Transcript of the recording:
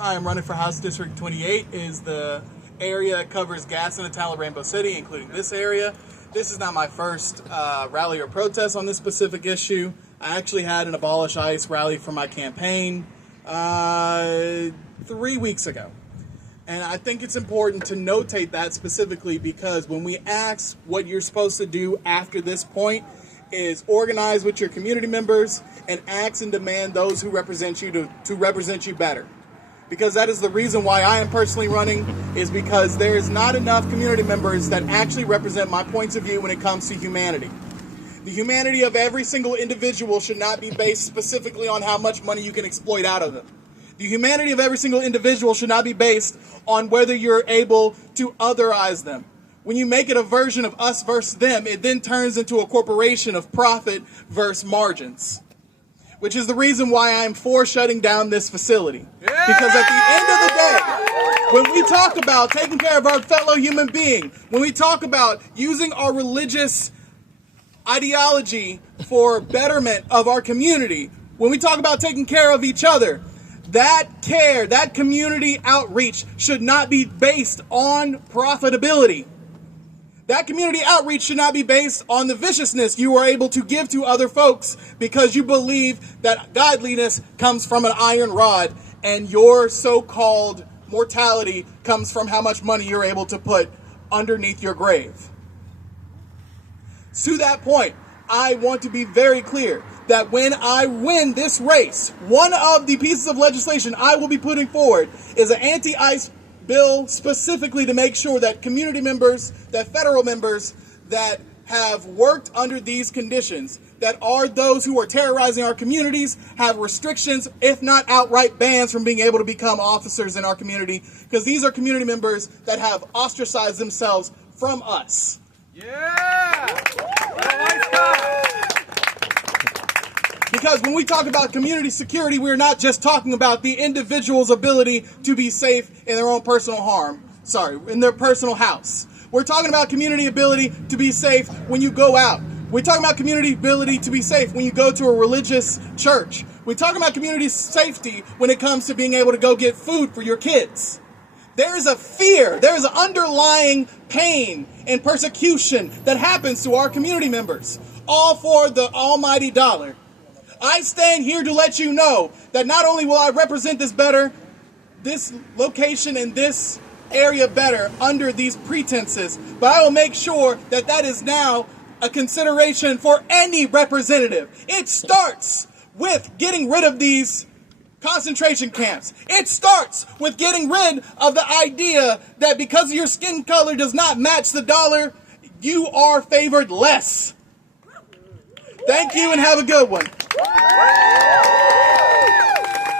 I am running for House District 28. Is the area that covers Gaston, Etowah, Rainbow City, including this area. This is not my first rally or protest on this specific issue. I actually had an Abolish ICE rally for my campaign 3 weeks ago. And I think it's important to notate that specifically because when we ask what you're supposed to do after this point is organize with your community members and ask and demand those who represent you to represent you better. Because that is the reason why I am personally running, is because there is not enough community members that actually represent my points of view when it comes to humanity. The humanity of every single individual should not be based specifically on how much money you can exploit out of them. The humanity of every single individual should not be based on whether you're able to otherize them. When you make it a version of us versus them, it then turns into a corporation of profit versus margins. Which is the reason why I'm for shutting down this facility. Because at the end of the day, when we talk about taking care of our fellow human being, when we talk about using our religious ideology for betterment of our community, when we talk about taking care of each other, that care, that community outreach should not be based on profitability. That community outreach should not be based on the viciousness you are able to give to other folks because you believe that godliness comes from an iron rod and your so-called mortality comes from how much money you're able to put underneath your grave. To that point, I want to be very clear that when I win this race, one of the pieces of legislation I will be putting forward is an anti-ICE bill specifically to make sure that community members, that federal members that have worked under these conditions, that are those who are terrorizing our communities, have restrictions, if not outright bans from being able to become officers in our community, because these are community members that have ostracized themselves from us. Yeah! Because when we talk about community security, we're not just talking about the individual's ability to be safe in their own personal in their personal house. We're talking about community ability to be safe when you go out. We're talking about community ability to be safe when you go to a religious church. We're talking about community safety when it comes to being able to go get food for your kids. There is a fear, there is an underlying pain and persecution that happens to our community members, all for the almighty dollar. I stand here to let you know that not only will I represent this location and this area better under these pretenses, but I will make sure that that is now a consideration for any representative. It starts with getting rid of these concentration camps. It starts with getting rid of the idea that because your skin color does not match the dollar, you are favored less. Thank you and have a good one.